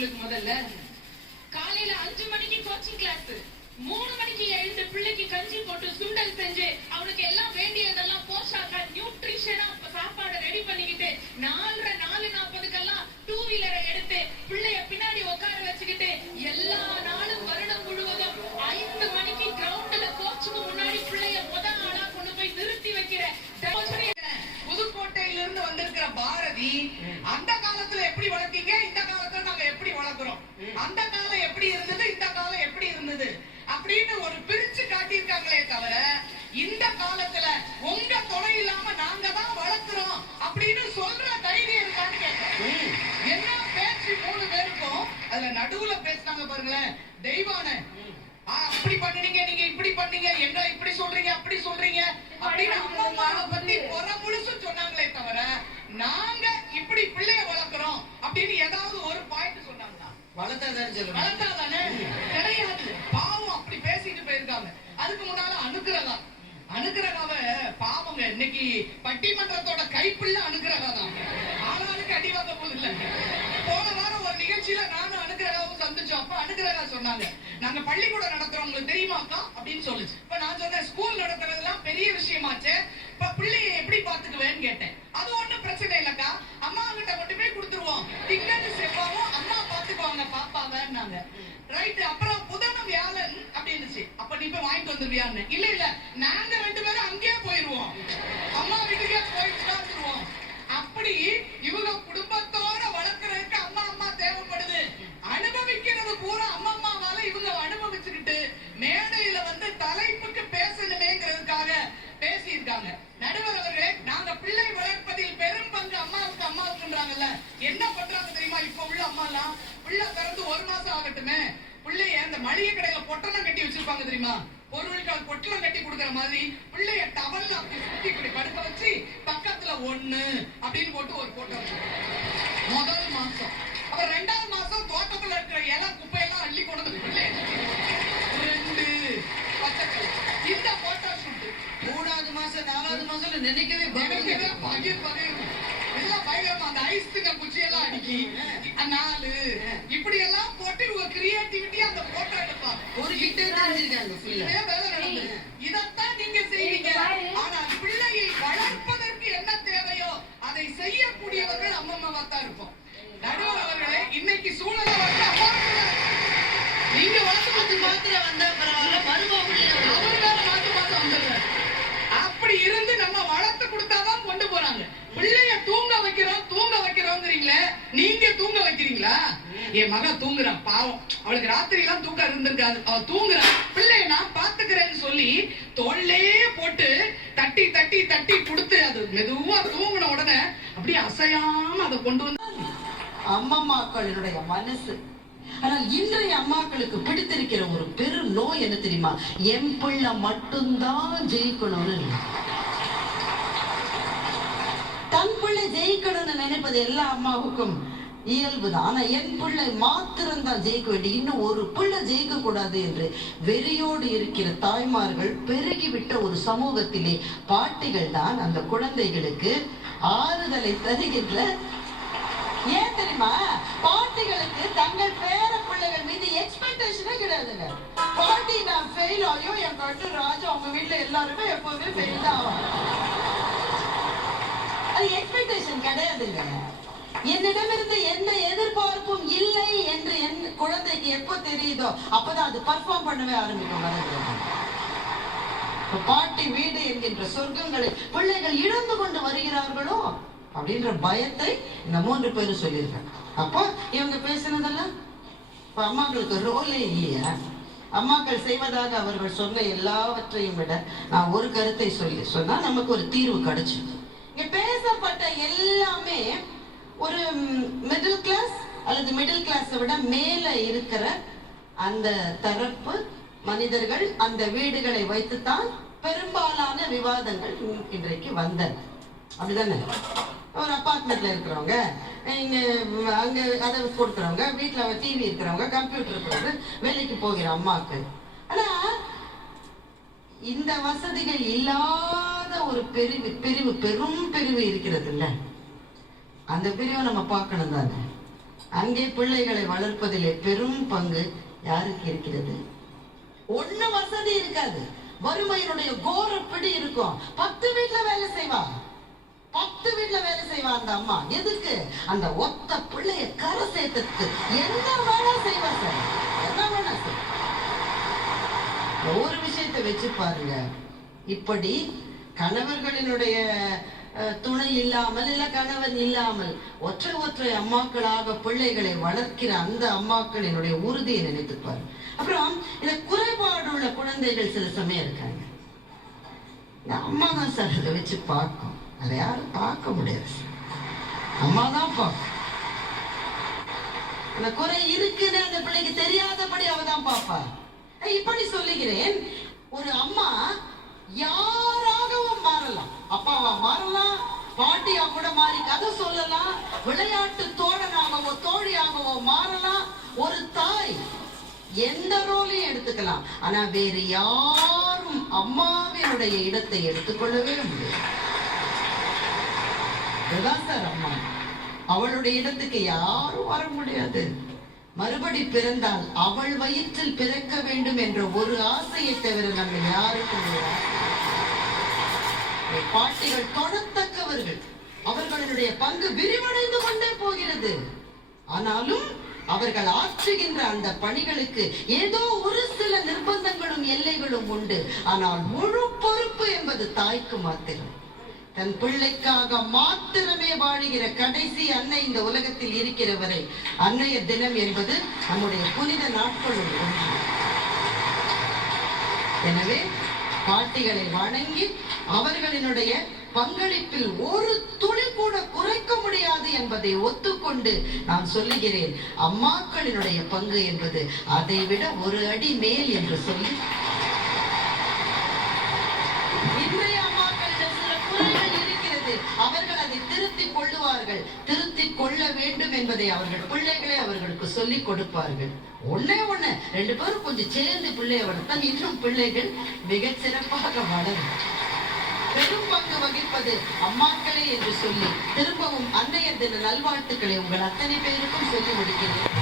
உங்களுக்கு முதல்ல? காலையில 5 மணிக்கு கோச்சிங் கிளாஸ், 3 மணிக்கு எழுந்து பிள்ளைக்கு கஞ்சி போட்டு சுண்டல் செஞ்சு அவனுக்கு எல்லாம் வேண்டியதெல்லாம் போஷாக்கா நியூட்ரிஷனா சாப்பாடு ரெடி பண்ணிக்கிட்டு 4:40 டூ வீலரை எடுத்து பிள்ளைய பின்னாடி உட்கார வச்சுக்கிட்டு எல்லா நாளும் வருடம் முழுவதும் 5 மணிக்கு கிரவுண்ட்ல கோச்சுக்கு முன்னாடி பிள்ளைய முதல் ஆளா கொண்டு போய் நிறுத்தி வைக்கிற புதுக்கோட்டையிலிருந்து வந்திருக்கிற பாரதி, அந்த காலத்துல எப்படி வளர்த்தீங்க, இந்த காலத்துல நாங்க எப்படி வளர்க்கிறோம், அந்த காலம் எப்படி இருந்தது, இந்த காலம் எப்படி இருந்தது அப்படின்னு ஒரு பிரிச்சு காட்டியிருக்காங்களே தவிர இந்த காலத்துல உங்க துணை இல்லாம நாங்க தான் வளர்க்கிறோம் அப்படின்னு சொல்ற தைரியம் இருக்கான்னு கேட்கிறேன். என்ன பேச்சு 3 பேருக்கும். அதுல நடுவுல பேசினாங்க பாருங்களேன், தெய்வான அப்படி பண்ணுனீங்க, நீங்க இப்படி பண்ணீங்க, எங்களை இப்படி சொல்றீங்க, அப்படி சொல்றீங்க அப்படின்னு அம்மா அம்மாவை பத்தி பொற முழுசு சொன்னாங்களே தவிர நாங்க இப்படி பிள்ளைய வளர்க்கிறோம் அப்படின்னு ஏதாவது ஒரு பாயிண்ட் சொன்னாங்களா? வளர்த்தாதானே கிடையாது. பாவம் அப்படி பேசிட்டு போயிருக்காங்க. அதுக்கு முன்னால அனுக்கிரகாவ பாவங்க இன்னைக்கு பட்டிமன்றத்தோட கைப்பிள்ள அனுக்கிரகா தான். ஆளாளுக்கு அடி வாங்க போது இல்ல. போன வாரம் ஒரு நிகழ்ச்சியில நானும் அனுக்கிரகாவும் சந்திச்சோம். அப்ப அனுக்கிரகா சொன்னாங்க, நாங்க பள்ளிக்கூடம் நடத்துறோம் உங்களுக்கு தெரியுமாக்கா அப்படின்னு சொல்லுச்சு. இப்ப நான் சொன்னேன், ஸ்கூல் நடத்துறதுலாம் பெரிய விஷயமாச்சு, இப்ப பிள்ளைய எப்படி பாத்துக்குவேன்னு கேட்டேன். அது ஒண்ணும் பிரச்சனை இல்லக்கா, அம்மா கிட்ட மட்டுமே கொடுத்துருவோம், திங்கள் செவ்வாவும் அம்மா பாத்துக்குவாங்க பாப்பாவன்னாங்க. ரைட். அப்புறம் புதனும் வியாழன் அப்படின்னுச்சு. அப்ப நீ போய் வாங்கிட்டு வந்துருவியான்னு. இல்ல இல்ல, நாங்க 2 பேரும் அங்கேயே போயிருவோம், அம்மா வீட்டுக்கே போய் உட்கார்ந்துருவோம். அப்படி இவங்க குடும்பத்தோட வளர்க்கறதுக்கு அம்மா அம்மா தேவைப்படுது. அனுபவிக்கிறது பூரா அம்மா அம்மாவால இவங்க அனுபவிச்சுக்கிட்டு மேடையில வந்து தலைப்புக்கு பேசணுமேங்கிறதுக்காக பேசியிருக்காங்க. நடுவர் அவர்களே, நாங்க பிள்ளை வளர்ப்பதில் பெரும் பங்கு அம்மாவுக்குன்றாங்கல்ல, என்ன பண்றாங்க தெரியுமா? இப்ப உள்ள அம்மா எல்லாம் பிள்ளை பிறந்து 1 மாசம் ஆகட்டுமே பிள்ளைய அந்த மளிகை கடையில பொட்டலம் கட்டி வச்சிருப்பாங்க தெரியுமா, பொருட்கள் பொட்டலம் கட்டி கொடுக்கற மாதிரி பிள்ளைய டவல்ல அப்படி சுத்தி இப்படி படுக்க வச்சு பக்கத்துல 1 அப்படின்னு போட்டு ஒரு போட்டோ முதல் மாசம். அப்புறம் 2வது மாசம் தோட்டத்துல இருக்கிற இலை குப்பையெல்லாம் அள்ளி கொண்டு பிள்ளைய 2 பச்சை இந்த போட்டோ ஷூட். 3வது மாசம் 4வது மாசம் நினைக்கவே எல்லாம் பயங்கரமா அந்த ஐஸ்ங்க குச்சியெல்லாம் அடிக்கி 4 இப்படி எல்லாம் போட்டு இவங்க கிரியேட்டிவிட்டி அந்த போட்டோ எடுப்பாங்க. ஒரு கிட்டே தெரிஞ்சிருக்காங்க. இதத்தான் நீங்க செய்வீங்க. ஆனா பிள்ளையை வளர்ப்பதற்கு என்ன தேவையோ அதை செய்யக்கூடியவர்கள் அம்மம்மாவா தான் இருப்போம். நடுவர் அவர்களே, இன்னைக்கு சூழலை வந்து அம்மா நீங்க வளர்த்து மாத்திர வந்தா பரவாயில்ல, அவருக்காக மாத்து வந்துடுறாரு. அப்படி இருந்து நம்ம வளர்த்து கொடுத்தாதான் கொண்டு போறாங்க. பிள்ளைய தூங்க வைக்கிறோங்கிறீங்களே, நீங்க தூங்க வைக்கிறீங்களா? என் மக தூங்குறா பாவம், அவளுக்கு ராத்திரி எல்லாம் தூக்கம் இருந்திருக்காது, அவ தூங்குறா, பிள்ளைய நான் பாத்துக்கிறேன்னு சொல்லி தோல்லே போட்டு தட்டி தட்டி தட்டி கொடுத்து அது மெதுவா தூங்கின உடனே அப்படியே அசையாம அதை கொண்டு வந்து அம்மம்மாக்களுடைய மனசு. ஆனால் இன்றைய அம்மாக்களுக்கு பிடித்திருக்கிற ஒரு பெரும் நோய் என்ன தெரியுமா? என் பிள்ளை மட்டும்தான் ஜெயிக்கணும்னு, தன் பிள்ளை ஜெயிக்கணும்னு நினைப்பது எல்லா அம்மாவுக்கும் இயல்புதான். ஆனா என் பிள்ளை மாத்திரம் தான் ஜெயிக்க வேண்டிய, இன்னும் ஒரு பிள்ளை ஜெயிக்க கூடாது என்று வெறியோடு இருக்கிற தாய்மார்கள் பெருகிவிட்ட ஒரு சமூகத்திலே பாட்டிகள் தான் அந்த குழந்தைகளுக்கு ஆறுதலை தருகின்ற. ஏன் தெரியுமா? பாட்டிகளுக்கு தங்கள் பேர பிள்ளைகள் மீது எக்ஸ்பெக்டேஷனே கிடையாதுங்க. பாட்டி நான் ஃபெயில் ஆகியும் என் கட்டு ராஜா அவங்க வீட்டுல எல்லாருமே எப்பவுமே ஃபெயில் தான் ஆகும். அது எக்ஸ்பெக்டேஷன் கிடையாதுங்க. என்னிடம் இருந்து எந்த எதிர்பார்ப்பும் இல்லை என்று என் குழந்தைக்கு எப்போ தெரியுதோ அப்பதான் அது பர்ஃபார்ம் பண்ணவே ஆரம்பிக்கும். பாட்டி வீடு என்கின்ற சொர்க்கங்களை பிள்ளைகள் இழந்து கொண்டு வருகிறார்களோ அப்படின்ற பயத்தை இந்த 3 பேரும் சொல்லியிருக்காங்க. அப்போ இவங்க பேசினதெல்லாம் இப்ப அம்மாக்களுக்கு ரோலே இல்லையா? அம்மாக்கள் செய்வதாக அவர்கள் சொன்ன எல்லாவற்றையும் விட நான் ஒரு கருத்தை சொன்னா நமக்கு ஒரு தீர்வு கிடைச்சு. இங்க பேசப்பட்ட எல்லாமே ஒரு மிடில் கிளாஸ் அல்லது மிடில் கிளாஸை விட மேல இருக்கிற அந்த தரப்பு மனிதர்கள் அந்த வீடுகளை வைத்துத்தான் பெரும்பாலான விவாதங்கள் இன்றைக்கு வந்தன. அப்படிதானே? ஒரு அப்பார்ட்மெண்ட்ல இருக்கிறவங்க, இங்க அங்க அதை கொடுக்குறவங்க, வீட்டுல டிவி இருக்கிறவங்க, கம்ப்யூட்டர் இருக்கிறவங்க, வேலைக்கு போகிற அம்மாக்கள். ஆனா இந்த வசதிகள் இல்லாத ஒரு பெரும் பிரிவு இருக்கிறது இல்ல, அந்த பிரிவை நம்ம பார்க்கணும் தானே. அங்கே பிள்ளைகளை வளர்ப்பதிலே பெரும் பங்கு யாருக்கு இருக்கிறது? ஒண்ணு வசதி இருக்காது, வறுமையினுடைய கோர பிடி இருக்கும். 10 வீட்டுல வேலை செய்வா, 10 வீட்டுல வேலை செய்வா அந்த அம்மா. எதுக்கு? அந்த ஒத்த பிள்ளைய கரை சேர்த்ததுக்கு. என்ன வேணா செய்வா சார், என்ன வேணா சார். ஒரு விஷயத்தை வச்சு பாருங்க, இப்படி கணவர்களினுடைய துணை இல்லாமல், இல்ல கணவன் இல்லாமல் ஒற்றை ஒற்றை அம்மாக்களாக பிள்ளைகளை வளர்க்கிற அந்த அம்மாக்களினுடைய உறுதியை நினைத்துப்பாரு. அப்புறம் இந்த குறைபாடுள்ள குழந்தைகள் சில சமயம் இருக்காங்க. இந்த அம்மா தான் சார் அதை வச்சு பார்க்கும், அதை யாரும் பார்க்க முடியாது, அம்மா தான் பார்க்கும். அந்த குறை இருக்குன்னு அந்த பிள்ளைக்கு தெரியாதபடி அவ தான் பார்ப்பா. இப்படி சொல்லுகிறேன், ஒரு அம்மா யாராகவும் மாறலாம், அப்பாவா மாறலாம், பாட்டியா கூட மாறி கதை சொல்லலாம், விளையாட்டு தோழனாகவோ தோழியாகவோ மாறலாம். ஒரு தாய் எந்த ரோலையும் எடுத்துக்கலாம். ஆனா வேறு யாரும் அம்மாவினுடைய இடத்தை எடுத்துக்கொள்ளவே முடியாது. இதுதான் சார் அம்மா, அவளுடைய இடத்துக்கு யாரும் வர முடியாது. மறுபடி பிறந்தால் அவள் வயிற்றில் பிறக்க வேண்டும் என்ற ஒரு ஆசையை தவிர நம்ம யாருக்கும் பாட்டிகள் தொடத்தக்கவர்கள், அவர்களுடைய பங்கு விரிவடைந்து கொண்டே போகிறது. ஆனாலும் அவர்கள் ஆற்றுகின்ற அந்த பணிகளுக்கு ஏதோ ஒரு சில நிர்பந்தங்களும் எல்லைகளும் உண்டு. ஆனால் முழு பொறுப்பு என்பது தாய்க்கு மாத்திரம். தன் பிள்ளைக்காக மாத்திரமே வாழுகிற கடைசி அன்னை இந்த உலகத்தில் இருக்கிற வரை அன்னைய தினம் என்பது நம்முடைய புனித நாட்களுள் ஒன்று. எனவே பாட்டிகளை வணங்கி அவர்களினுடைய பங்களிப்பில் ஒரு துளி கூட குறைக்க முடியாது என்பதை ஒத்துக்கொண்டு நான் சொல்லுகிறேன், அம்மாக்களினுடைய பங்கு என்பது அதை விட ஒரு அடி மேல் என்று சொல்லி, இன்றைய அம்மாக்களிடம் சில குறைகள் இருக்கிறது, அவர்கள் அதை திருத்திக் கொள்ளுவார்கள். திருத்திக் கொள்ள வேண்டும் என்பதை அவர்கள் பிள்ளைகளே அவர்களுக்கு சொல்லிக் கொடுப்பார்கள். ஒண்ணே 2 பேரும் கொஞ்சம் சேர்ந்து பிள்ளையை வளர்த்தால் இன்னும் பிள்ளைகள் மிகச் சிறப்பாக வளரும். பெரும் பங்கு வகிப்பது அம்மாக்களே என்று சொல்லி திரும்பவும் அன்னையர் தின நல்வாழ்த்துக்களை உங்கள் அத்தனை பேருக்கும் சொல்லி முடிக்கிறேன்.